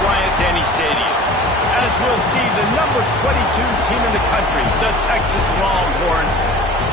Bryant-Denny Stadium. As we'll see, the number 22 team in the country, the Texas Longhorns,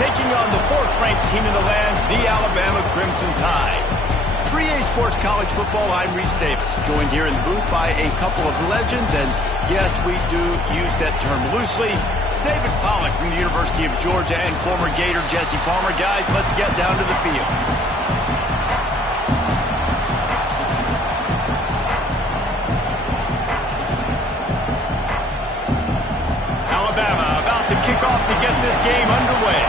taking on the 4th-ranked team in the land, the Alabama Crimson Tide. For EA Sports College Football, I'm Reese Davis, joined here in the booth by a couple of legends, and yes, we do use that term loosely. David Pollack from the University of Georgia and former Gator Jesse Palmer. Guys, let's get down to the field. Alabama about to kick off to get this game underway.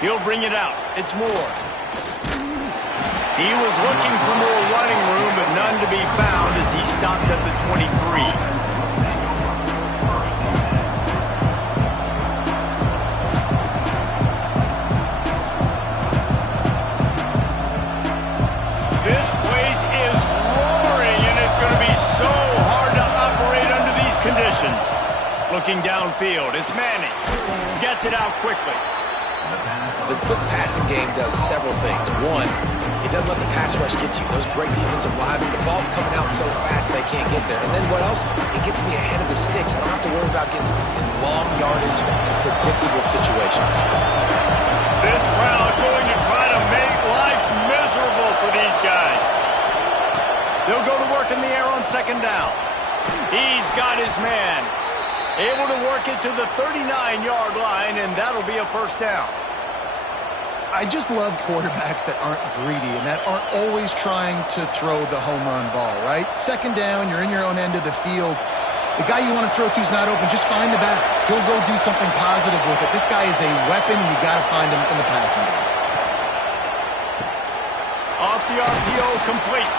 He'll bring it out. It's Moore. He was looking for more running room, but none to be found as he stopped at the 23. This place is roaring, and it's going to be so hard to operate under these conditions. Looking downfield, it's Manning. Gets it out quickly. The quick passing game does several things. One, it doesn't let the pass rush get you. Those great defensive linemen, the ball's coming out so fast they can't get there. And then what else? It gets me ahead of the sticks. I don't have to worry about getting in long yardage and predictable situations. This crowd going to try to make life miserable for these guys. They'll go to work in the air on 2nd down. He's got his man. Able to work it to the 39-yard line, and that'll be a 1st down. I just love quarterbacks that aren't greedy and that aren't always trying to throw the home run ball, right? 2nd down, you're in your own end of the field. The guy you want to throw to is not open. Just find the back. He'll go do something positive with it. This guy is a weapon, and you got to find him in the passing game. Off the RPO, complete.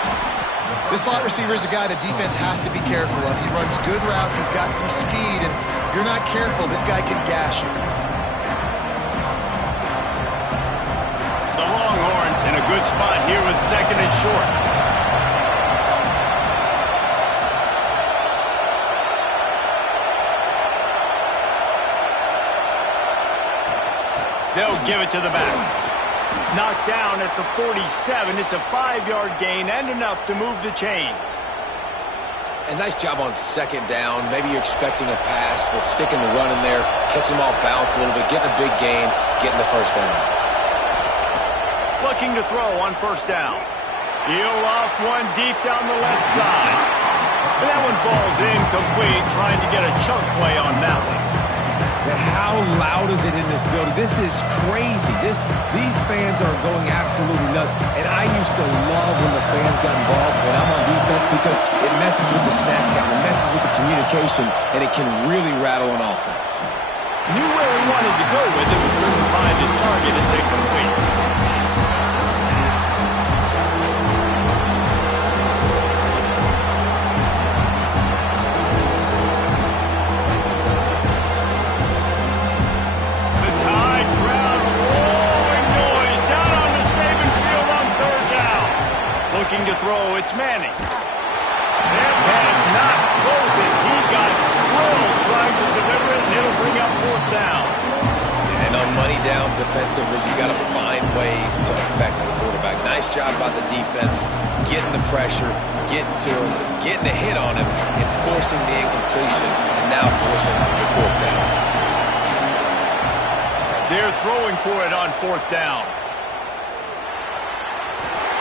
This slot receiver is a guy the defense has to be careful of. He runs good routes. He's got some speed, and if you're not careful, this guy can gash you. The Longhorns in a good spot here with 2nd and short. They'll give it to the back. Knocked down at the 47. It's a 5-yard gain and enough to move the chains. And nice job on 2nd down. Maybe you're expecting a pass, but sticking the run in there, catching them off balance a little bit, getting a big gain, getting the 1st down. Looking to throw on 1st down. He'll off one deep down the left side. And that one falls incomplete, trying to get a chunk play on that one. And how loud is it in this building? This is crazy. These fans are going absolutely nuts. And I used to love when the fans got involved when I'm on defense because it messes with the snap count, it messes with the communication, and it can really rattle an offense. Knew where he wanted to go with it, but couldn't find his target. It's incomplete. Looking to throw, it's Manning. That pass not closes. He got drilled trying to deliver it, and it'll bring up 4th down. And on money down defensively, you got to find ways to affect the quarterback. Nice job by the defense, getting the pressure, getting to him, getting a hit on him, and forcing the incompletion, and now forcing the 4th down. They're throwing for it on 4th down.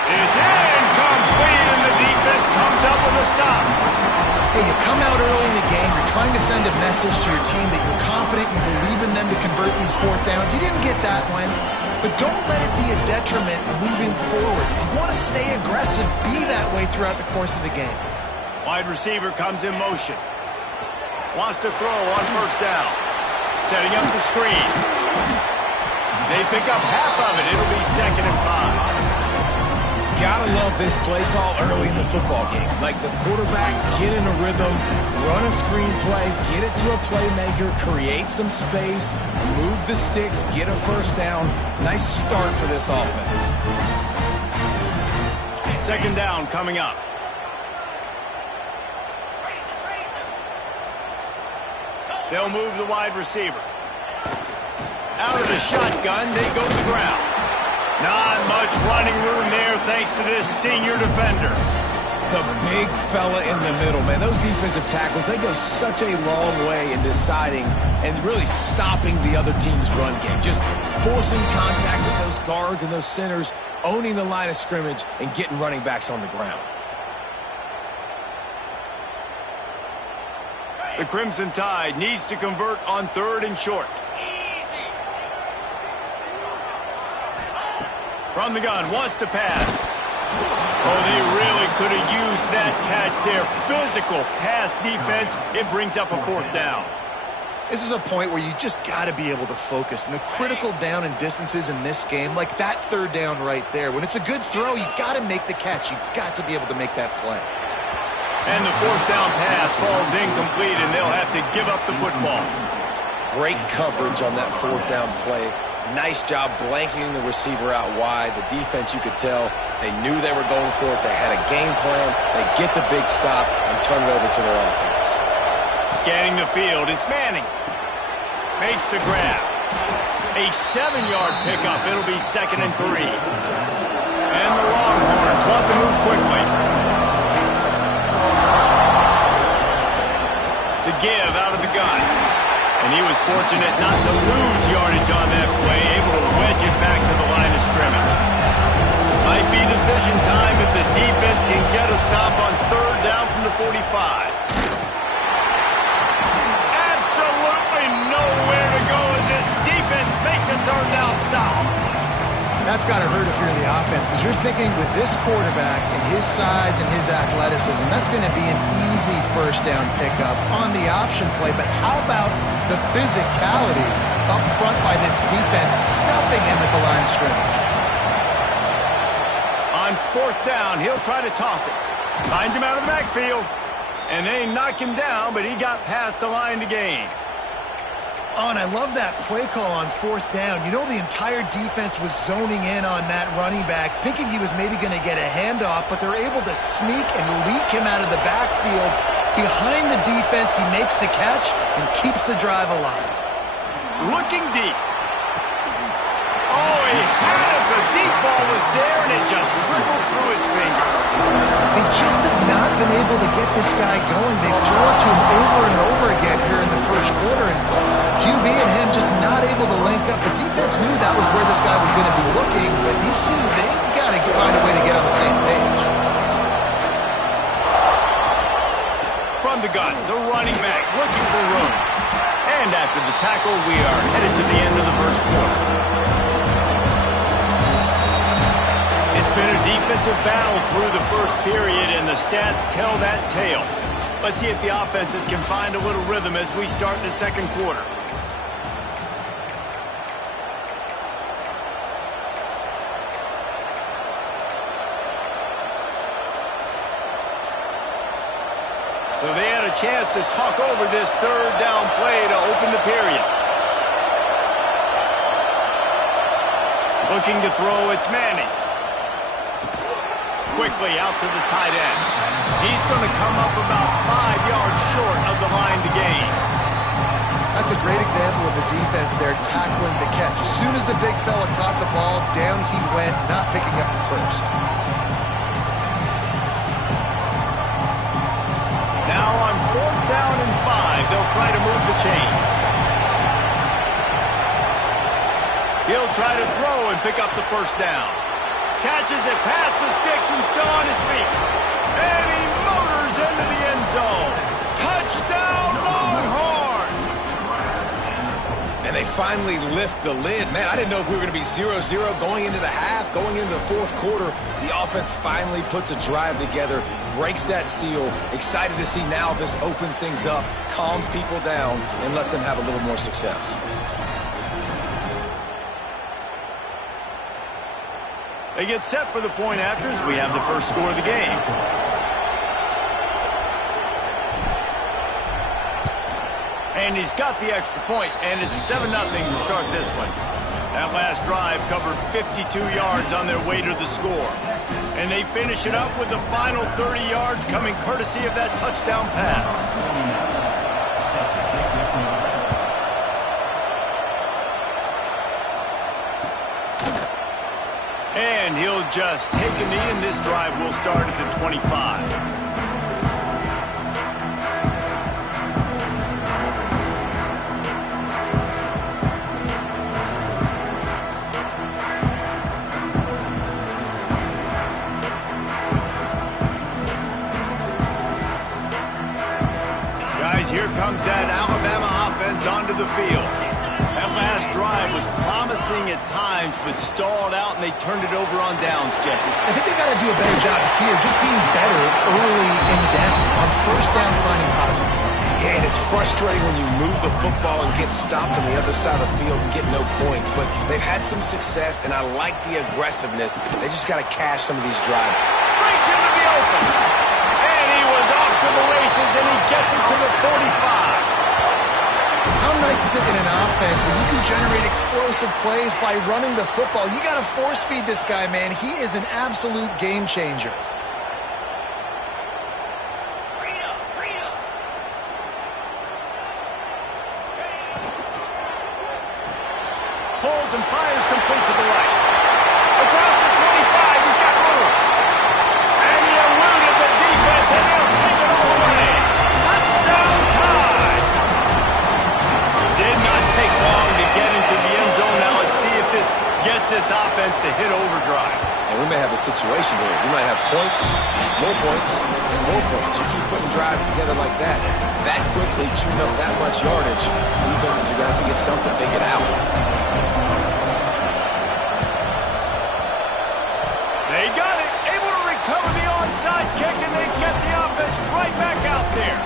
It's incomplete, and the defense comes up with a stop. Hey, you come out early in the game, you're trying to send a message to your team that you're confident, you believe in them to convert these 4th downs. You didn't get that one, but don't let it be a detriment moving forward. If you want to stay aggressive, be that way throughout the course of the game. Wide receiver comes in motion. Wants to throw on 1st down. Setting up the screen. They pick up half of it. It'll be 2nd and 5. Gotta love this play call early in the football game. Like the quarterback, get in a rhythm, run a screen play, get it to a playmaker, create some space, move the sticks, get a 1st down. Nice start for this offense. 2nd down coming up. They'll move the wide receiver. Out of the shotgun, they go to the ground. Not much running room there thanks to this senior defender. The big fella in the middle, man. Those defensive tackles, they go such a long way in deciding and really stopping the other team's run game. Just forcing contact with those guards and those centers, owning the line of scrimmage, and getting running backs on the ground. The Crimson Tide needs to convert on 3rd and short. From the gun, wants to pass. Oh, they really could have used that catch there. Physical pass defense. It brings up a 4th down. This is a point where you just got to be able to focus. And the critical down and distances in this game, like that 3rd down right there, when it's a good throw, you got to make the catch. You got to be able to make that play. And the 4th down pass falls incomplete, and they'll have to give up the football. Great coverage on that 4th down play. Nice job blanketing the receiver out wide. The defense, you could tell, they knew they were going for it. They had a game plan. They get the big stop and turn it over to their offense. Scanning the field, it's Manning. Makes the grab. A 7-yard pickup. It'll be 2nd and 3. And the Longhorns want to move quickly. The give out of the gun. And he was fortunate not to lose yardage on that play, able to wedge it back to the line of scrimmage. Might be decision time if the defense can get a stop on 3rd down from the 45. Absolutely nowhere to go as this defense makes a 3rd down stop. That's got to hurt if you're the offense, because you're thinking with this quarterback and his size and his athleticism, that's going to be an easy 1st down pickup on the option play. But how about the physicality up front by this defense, stuffing him at the line of scrimmage? On 4th down, he'll try to toss it. Finds him out of the backfield. And they knock him down, but he got past the line to gain. Oh, and I love that play call on 4th down. You know, the entire defense was zoning in on that running back, thinking he was maybe going to get a handoff, but they're able to sneak and leak him out of the backfield. Behind the defense, he makes the catch and keeps the drive alive. Looking deep. Oh, he had it. The deep ball was there, and it just trickled through his fingers. They just have not been able to get this guy going. They've thrown to him over and over again here in the 1st quarter, and QB and him just not able to link up. The defense knew that was where this guy was going to be looking, but these two, they've got to find a way to get on the same page. From the gun, the running back looking for room. And after the tackle, we are headed to the end of the 1st quarter. It's been a defensive battle through the 1st period, and the stats tell that tale. Let's see if the offenses can find a little rhythm as we start the 2nd quarter. So they had a chance to talk over this 3rd down play to open the period. Looking to throw, it's Manning. Quickly out to the tight end. He's going to come up about 5 yards short of the line to gain. That's a great example of the defense there tackling the catch. As soon as the big fella caught the ball, down he went, not picking up the 1st. Now on 4th down and 5, they'll try to move the chains. He'll try to throw and pick up the 1st down. Catches it past the sticks and still on his feet. And he motors into the end zone. Touchdown, Longhorns! And they finally lift the lid. Man, I didn't know if we were going to be 0-0 going into the half, going into the 4th quarter. The offense finally puts a drive together, breaks that seal. Excited to see now if this opens things up, calms people down, and lets them have a little more success. They get set for the point afters. We have the 1st score of the game. And he's got the extra point, and it's 7-0 to start this one. That last drive covered 52 yards on their way to the score. And they finish it up with the final 30 yards coming courtesy of that touchdown pass. And he'll just take a knee, and this drive will start at the 25. Guys, here comes that Alabama offense onto the field. That last drive was promising at times, but stalled out, and they turned it over on downs, Jesse. I think they got to do a better job here, just being better early in the downs. On first down, finding positive. Yeah, and it's frustrating when you move the football and get stopped on the other side of the field and get no points. But they've had some success, and I like the aggressiveness. They just got to cash some of these drives. Breaks into the open. And he was off to the races, and he gets it to the 45. How nice is it in an offense when you can generate explosive plays by running the football? You got to force feed this guy, man. He is an absolute game changer. Holds and fires complete to the right. Across the 25, he's got room. And he eluded the defense, and he'll take it all away. Touchdown time. Did not take long to get into the end zone. Now let's see if this gets this offense to hit overdrive. And we may have a situation here. We might have points, and more points. You keep putting drives together like that quickly, chewing up that much yardage, defenses are going to have to get something figured out. They got it. Able to recover the onside kick, and they get the offense right back out there.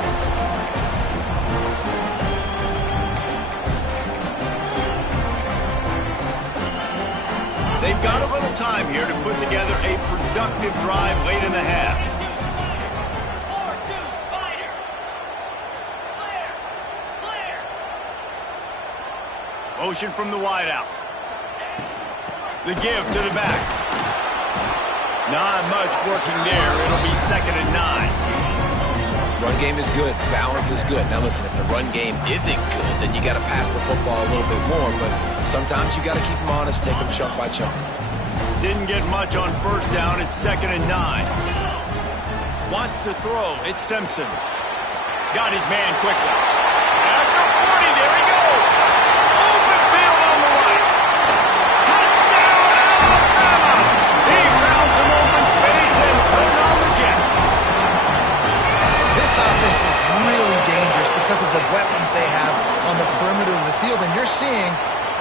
They've got a little time here to put together a productive drive late in the half. 4-2 Spider. Clear. Motion from the wideout. The give to the back. Not much working there. It'll be 2nd and 9. Run game is good. Balance is good. Now listen, if the run game isn't good, then you got to pass the football a little bit more. But sometimes you got to keep them honest, take them chunk by chunk. Didn't get much on first down. It's 2nd and 9. Wants to throw. It's Simpson. Got his man quickly. After 40, there he goes. Open field on the right. Touchdown, Alabama! He found some open space and turned on the Jets. This offense is really dangerous because of the weapons they have on the perimeter of the field. And you're seeing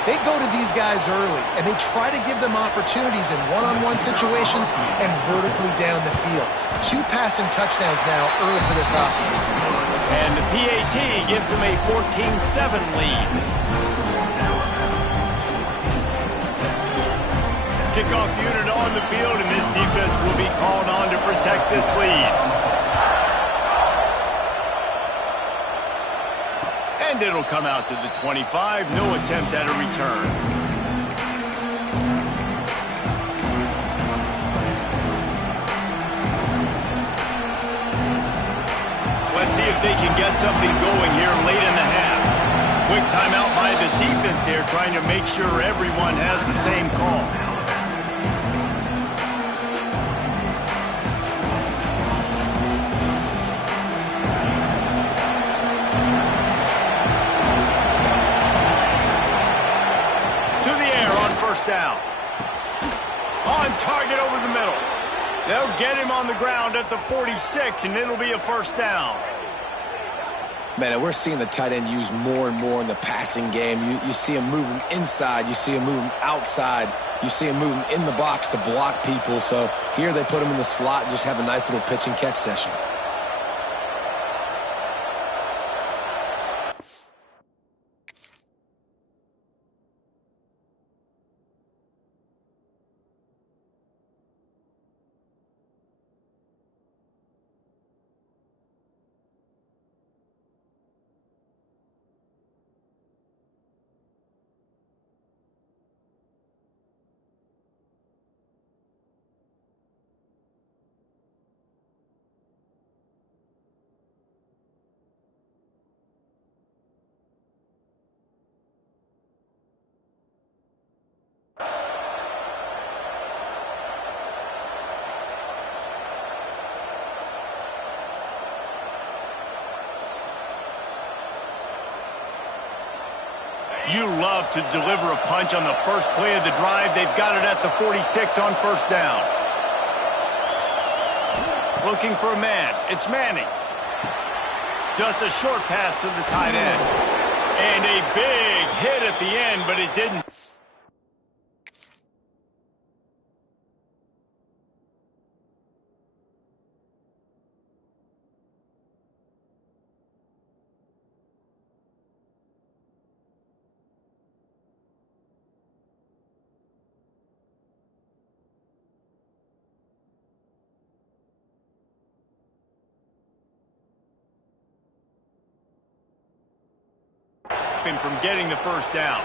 they go to these guys early, and they try to give them opportunities in one-on-one situations and vertically down the field. 2 passing touchdowns now early for this offense. And the PAT gives them a 14-7 lead. Kickoff unit on the field, and this defense will be called on to protect this lead. And it'll come out to the 25. No attempt at a return. Let's see if they can get something going here late in the half. Quick timeout by the defense here, trying to make sure everyone has the same call. Down. On target over the middle. They'll get him on the ground at the 46, and it'll be a first down. Man, and we're seeing the tight end used more and more in the passing game. You see him moving inside. You see him moving outside. You see him moving in the box to block people. So here they put him in the slot and just have a nice little pitch and catch session. You love to deliver a punch on the first play of the drive. They've got it at the 46 on first down. Looking for a man. It's Manning. Just a short pass to the tight end. And a big hit at the end, but it didn't. Him from getting the first down.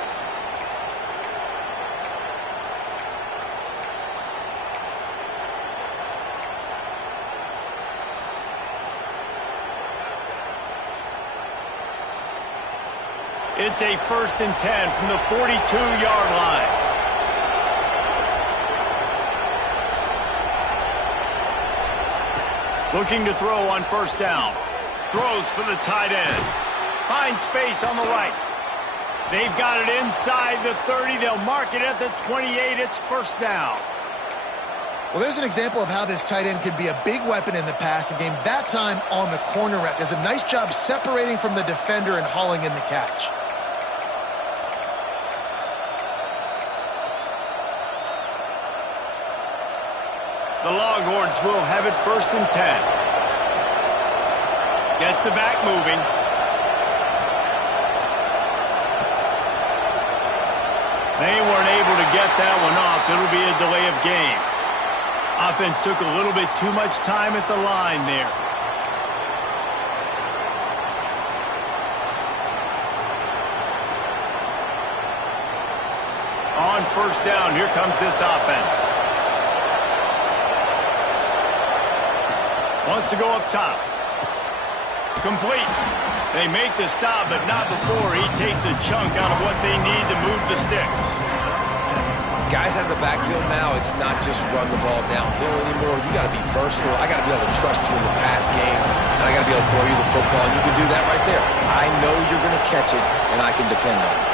It's a 1st and 10 from the 42-yard line. Looking to throw on first down. Throws for the tight end. Finds space on the right. They've got it inside the 30. They'll mark it at the 28. It's first down. Well, there's an example of how this tight end can be a big weapon in the passing game. That time on the corner route. Does a nice job separating from the defender and hauling in the catch. The Longhorns will have it 1st and 10. Gets the back moving. They weren't able to get that one off. It'll be a delay of game. Offense took a little bit too much time at the line there. On first down, here comes this offense. Wants to go up top. Complete. They make the stop, but not before he takes a chunk out of what they need to move the sticks. Guys out of the backfield now, it's not just run the ball downhill anymore. You got to be versatile. I got to be able to trust you in the pass game, and I got to be able to throw you the football, and you can do that right there. I know you're going to catch it, and I can depend on it.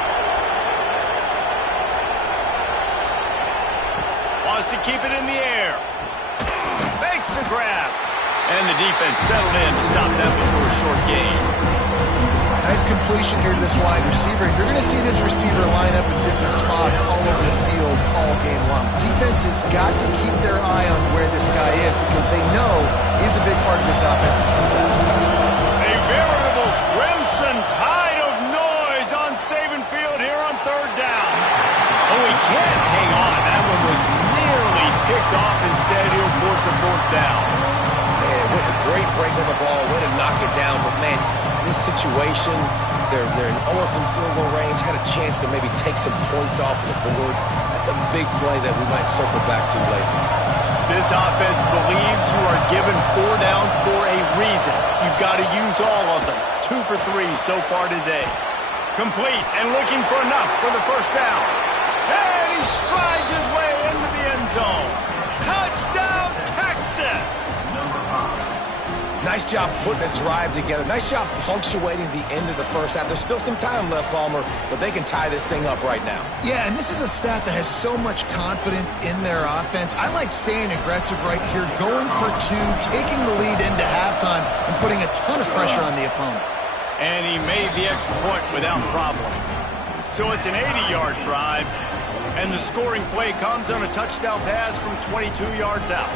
Wants to keep it in the air. Makes the grab. And the defense settled in to stop that before a short gain. Nice completion here to this wide receiver. You're going to see this receiver line up in different spots all over the field all game long. Defense has got to keep their eye on where this guy is because they know he's a big part of this offense's success. A veritable crimson tide of noise on Saban Field here on 3rd down. Oh, he can't hang on. That one was nearly picked off. Instead, he'll force a 4th down. Man, what a great break on the ball. Way to knock it down. But, man, this situation, they're almost in field goal range. Had a chance to maybe take some points off the board. That's a big play that we might circle back to later. This offense believes you are given 4 downs for a reason. You've got to use all of them. 2 for 3 so far today. Complete and looking for enough for the first down. And he strides his way into the end zone. Touchdown, Texas! Nice job putting a drive together. Nice job punctuating the end of the first half. There's still some time left, Palmer, but they can tie this thing up right now. Yeah, and this is a stat that has so much confidence in their offense. I like staying aggressive right here, going for 2, taking the lead into halftime, and putting a ton of pressure on the opponent. And he made the extra point without problem. So it's an 80-yard drive, and the scoring play comes on a touchdown pass from 22 yards out.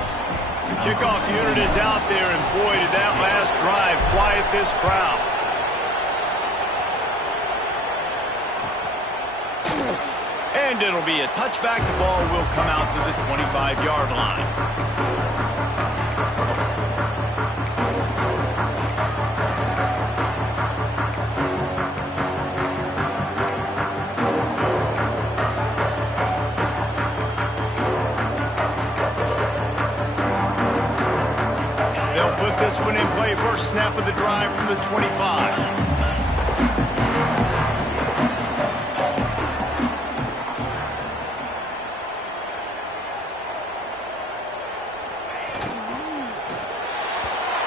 The kickoff unit is out there, and boy, did that last drive quiet this crowd. And it'll be a touchback. The ball will come out to the 25-yard line. This one in play, first snap of the drive from the 25.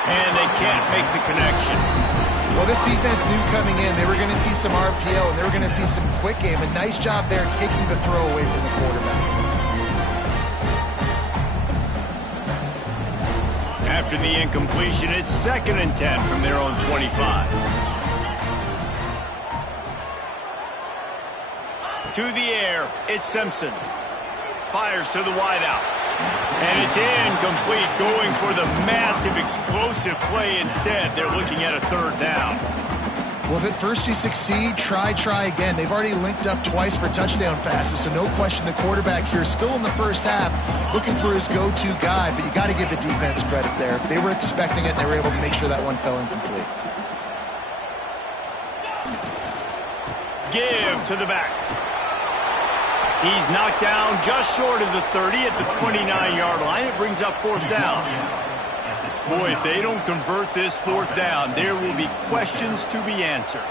And they can't make the connection. Well, this defense knew coming in they were going to see some RPO and they were going to see some quick game. A nice job there taking the throw away from the quarterback. After the incompletion, it's 2nd and 10 from their own 25. To the air, it's Simpson. Fires to the wideout. And it's incomplete, going for the massive explosive play instead. They're looking at a 3rd down. Well, if at first you succeed, try again. They've already linked up twice for touchdown passes, so no question the quarterback here still in the first half looking for his go-to guy, but you got to give the defense credit there. They were expecting it, and they were able to make sure that one fell incomplete. Give to the back. He's knocked down just short of the 30 at the 29-yard line. It brings up 4th down. Boy, if they don't convert this 4th down, there will be questions to be answered.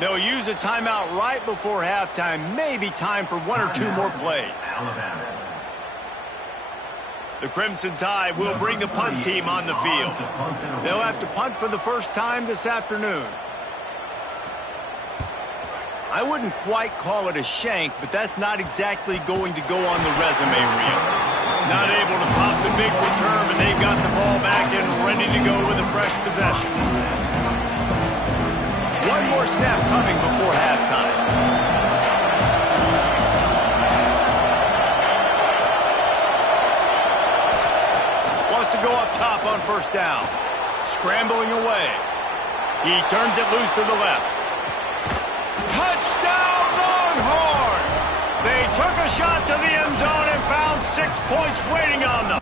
They'll use a timeout right before halftime. Maybe time for 1 or 2 more plays. The Crimson Tide will bring the punt team on the field. They'll have to punt for the first time this afternoon. I wouldn't quite call it a shank, but that's not exactly going to go on the resume reel. Not able to pop the big return, but they've got the ball back and ready to go with a fresh possession. One more snap coming before halftime. Wants to go up top on 1st down. Scrambling away. He turns it loose to the left. Touchdown Longhorns! They took a shot to the end zone and found 6 points waiting on them.